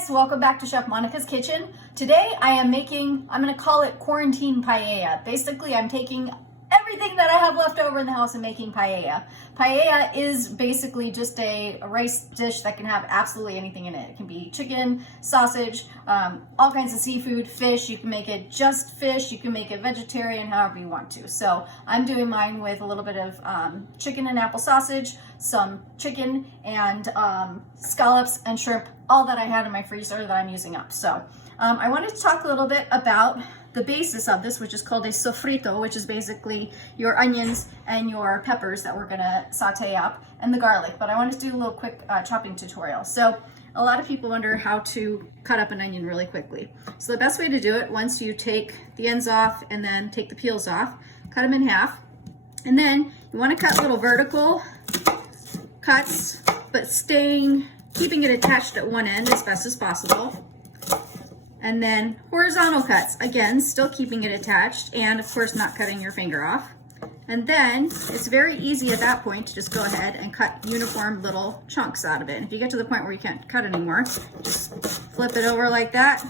guys, welcome back to Chef Monica's Kitchen. Today I am making, I'm going to call it quarantine paella. Basically I'm taking everything that I have left over in the house and making paella. Paella is basically just a rice dish that can have absolutely anything in it. It can be chicken, sausage, all kinds of seafood, fish. You can make it just fish, you can make it vegetarian, however you want to. So I'm doing mine with a little bit of chicken and apple sausage, some chicken and scallops and shrimp, all that I had in my freezer that I'm using up. So I wanted to talk a little bit about the basis of this, which is called a sofrito, which is basically your onions and your peppers that we're gonna saute up, and the garlic. But I wanted to do a little quick chopping tutorial. So a lot of people wonder how to cut up an onion really quickly. So the best way to do it, once you take the ends off and then take the peels off, cut them in half. And then you wanna cut little vertical cuts, but keeping it attached at one end as best as possible. And then horizontal cuts, again, still keeping it attached and of course not cutting your finger off. And then it's very easy at that point to just go ahead and cut uniform little chunks out of it. And if you get to the point where you can't cut anymore, just flip it over like that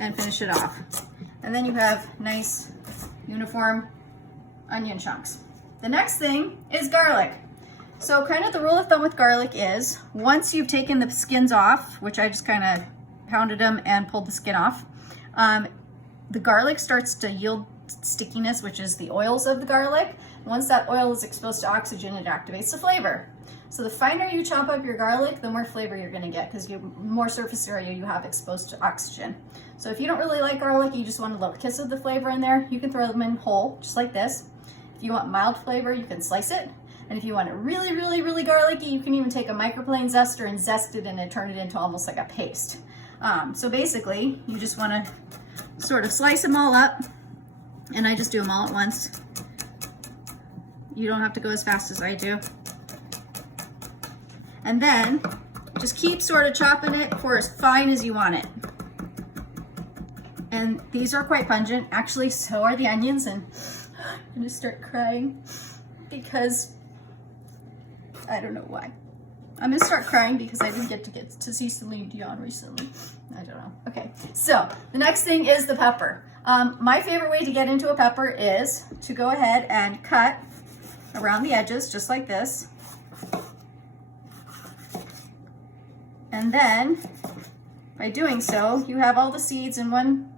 and finish it off. And then you have nice uniform onion chunks. The next thing is garlic. So kind of the rule of thumb with garlic is once you've taken the skins off, which I just kind of pounded them and pulled the skin off, the garlic starts to yield stickiness, which is the oils of the garlic. Once that oil is exposed to oxygen, it activates the flavor. So the finer you chop up your garlic, the more flavor you're gonna get because the more surface area you have exposed to oxygen. So if you don't really like garlic, you just want a little kiss of the flavor in there, you can throw them in whole, just like this. If you want mild flavor, you can slice it. And if you want it really, really, really garlicky, you can even take a microplane zester and zest it and turn it into almost like a paste. So basically, you just want to sort of slice them all up, and I just do them all at once. You don't have to go as fast as I do. And then just keep sort of chopping it for as fine as you want it. And these are quite pungent. Actually, so are the onions, and I'm gonna start crying because I don't know why. I'm gonna start crying because I didn't get to see Celine Dion recently. I don't know. Okay, so the next thing is the pepper. My favorite way to get into a pepper is to go ahead and cut around the edges, just like this. And then, by doing so, you have all the seeds in one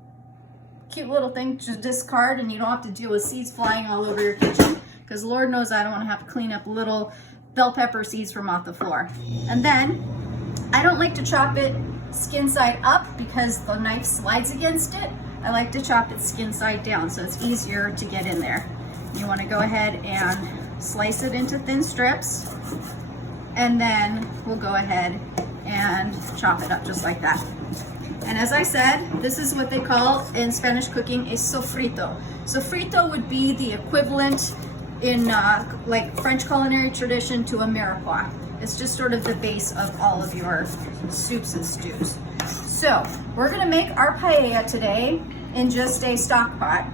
cute little thing to discard, and you don't have to deal with seeds flying all over your kitchen, because Lord knows I don't want to have to clean up little bell pepper seeds from off the floor. And then I don't like to chop it skin side up because the knife slides against it. I like to chop it skin side down so it's easier to get in there. You want to go ahead and slice it into thin strips, and then we'll go ahead and chop it up just like that. And as I said, this is what they call in Spanish cooking a sofrito. Sofrito would be the equivalent in like French culinary tradition to a mirepoix. It's just sort of the base of all of your soups and stews. So we're gonna make our paella today in just a stock pot.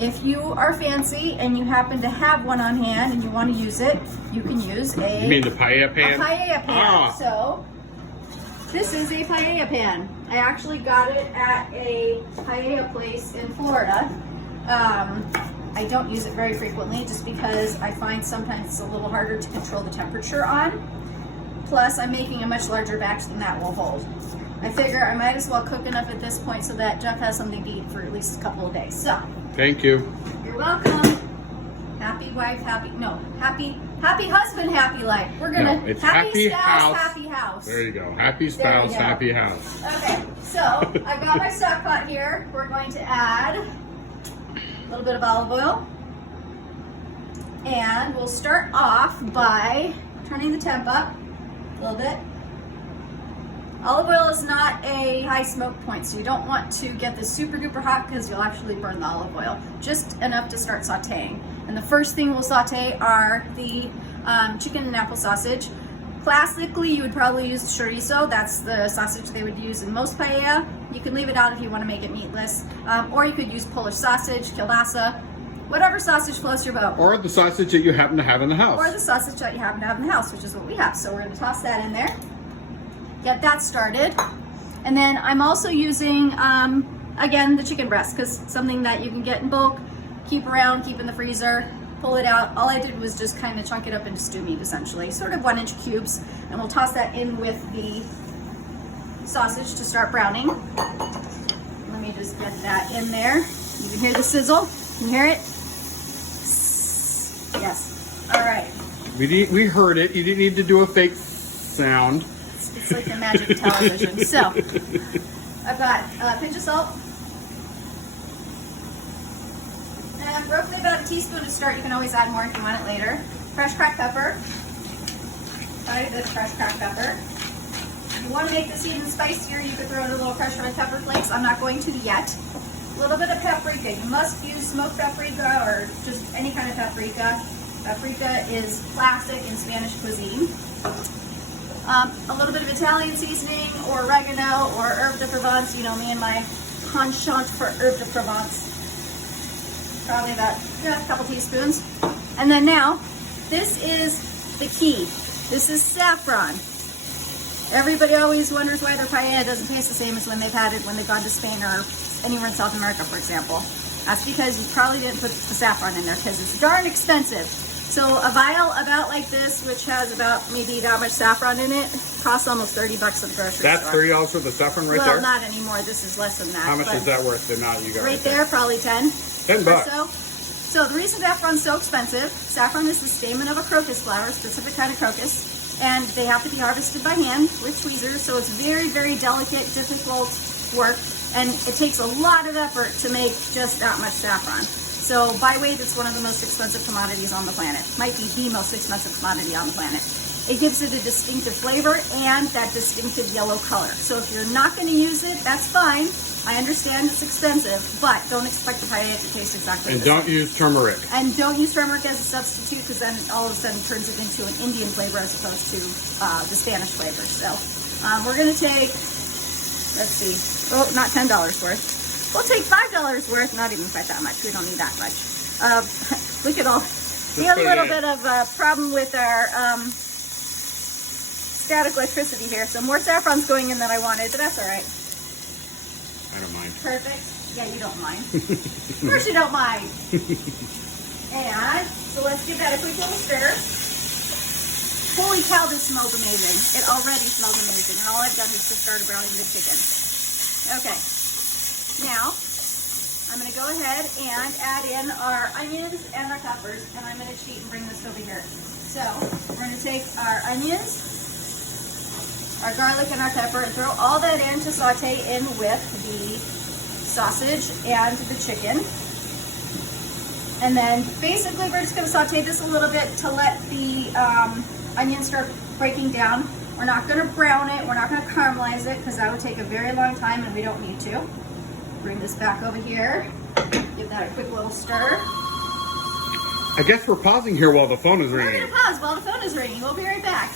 If you are fancy and you happen to have one on hand and you want to use it, you can use a— You mean the paella pan? A paella pan. Ah. So this is a paella pan. I actually got it at a paella place in Florida. I don't use it very frequently just because I find sometimes it's a little harder to control the temperature on. Plus, I'm making a much larger batch than that will hold. I figure I might as well cook enough at this point so that Jeff has something to eat for at least a couple of days. So, thank you. You're welcome. Happy wife, happy husband, happy life. We're gonna— No, it's happy spouse, house. happy house. There you go. Happy spouse, go. happy house. Okay, so I got my stock pot here. We're going to add a little bit of olive oil. And we'll start off by turning the temp up a little bit. Olive oil is not a high smoke point, so you don't want to get this super duper hot because you'll actually burn the olive oil. Just enough to start sauteing. And the first thing we'll saute are the chicken and apple sausage. Classically, you would probably use chorizo. That's the sausage they would use in most paella. You can leave it out if you want to make it meatless. Or you could use Polish sausage, kielbasa, whatever sausage floats your boat. Or the sausage that you happen to have in the house. Or the sausage that you happen to have in the house, which is what we have. So we're going to toss that in there. Get that started. And then I'm also using, again, the chicken breast, because something that you can get in bulk, keep around, keep in the freezer, pull it out. All I did was just kind of chunk it up into stew meat, essentially, sort of 1-inch cubes. And we'll toss that in with the sausage to start browning. Let me just get that in there. You can hear the sizzle. Can you hear it? Yes. All right. We heard it. You didn't need to do a fake sound. It's like the magic of television. So, I've got a pinch of salt. And roughly about a teaspoon to start. You can always add more if you want it later. Fresh cracked pepper. Quite a bit of fresh cracked pepper. If you want to make this even spicier, you could throw in a little crushed red pepper flakes. I'm not going to yet. A little bit of paprika. You must use smoked paprika or just any kind of paprika. Paprika is classic in Spanish cuisine. A little bit of Italian seasoning or oregano or herb de Provence. You know me and my penchant for herb de Provence. Probably about a couple teaspoons. And then now, this is the key. This is saffron. Everybody always wonders why their paella doesn't taste the same as when they've had it when they've gone to Spain or anywhere in South America, for example. That's because you probably didn't put the saffron in there because it's darn expensive. So a vial about like this, which has about maybe that much saffron in it, costs almost $30 at the grocery store. That's $30 for the saffron right there? Well, not anymore. This is less than that. How much is that worth? Then not you got right there, probably 10. $10. So the reason saffron's so expensive, saffron is the stamen of a crocus flower, a specific kind of crocus, and they have to be harvested by hand with tweezers, so it's very, very delicate, difficult work, and it takes a lot of effort to make just that much saffron. So by weight, it's one of the most expensive commodities on the planet. Might be the most expensive commodity on the planet. It gives it a distinctive flavor and that distinctive yellow color. So if you're not going to use it, that's fine. I understand it's expensive, but don't expect the paella to taste exactly the same. And don't use turmeric. And don't use turmeric as a substitute, because then it all of a sudden turns it into an Indian flavor as opposed to the Spanish flavor. So we're going to take, let's see, oh, not $10 worth. We'll take $5 worth, not even quite that much. We don't need that much. Look at all, we have a little bit of a problem with our static electricity here. So more saffron's going in than I wanted, but that's all right. I don't mind. Perfect. Yeah, you don't mind. Of course you don't mind. And so let's give that a quick little stir. Holy cow, this smells amazing. It already smells amazing. And all I've done is just started browning the chicken. Okay. Now, I'm going to go ahead and add in our onions and our peppers. And I'm going to cheat and bring this over here. So, we're going to take our onions, our garlic, and our pepper, and throw all that in to saute in with the sausage and the chicken. And then basically we're just going to saute this a little bit to let the onions start breaking down. We're not going to brown it, we're not going to caramelize it, because that would take a very long time and we don't need to. Bring this back over here, give that a quick little stir. I guess we're pausing here while the phone is ringing. We're going to pause while the phone is ringing. We'll be right back.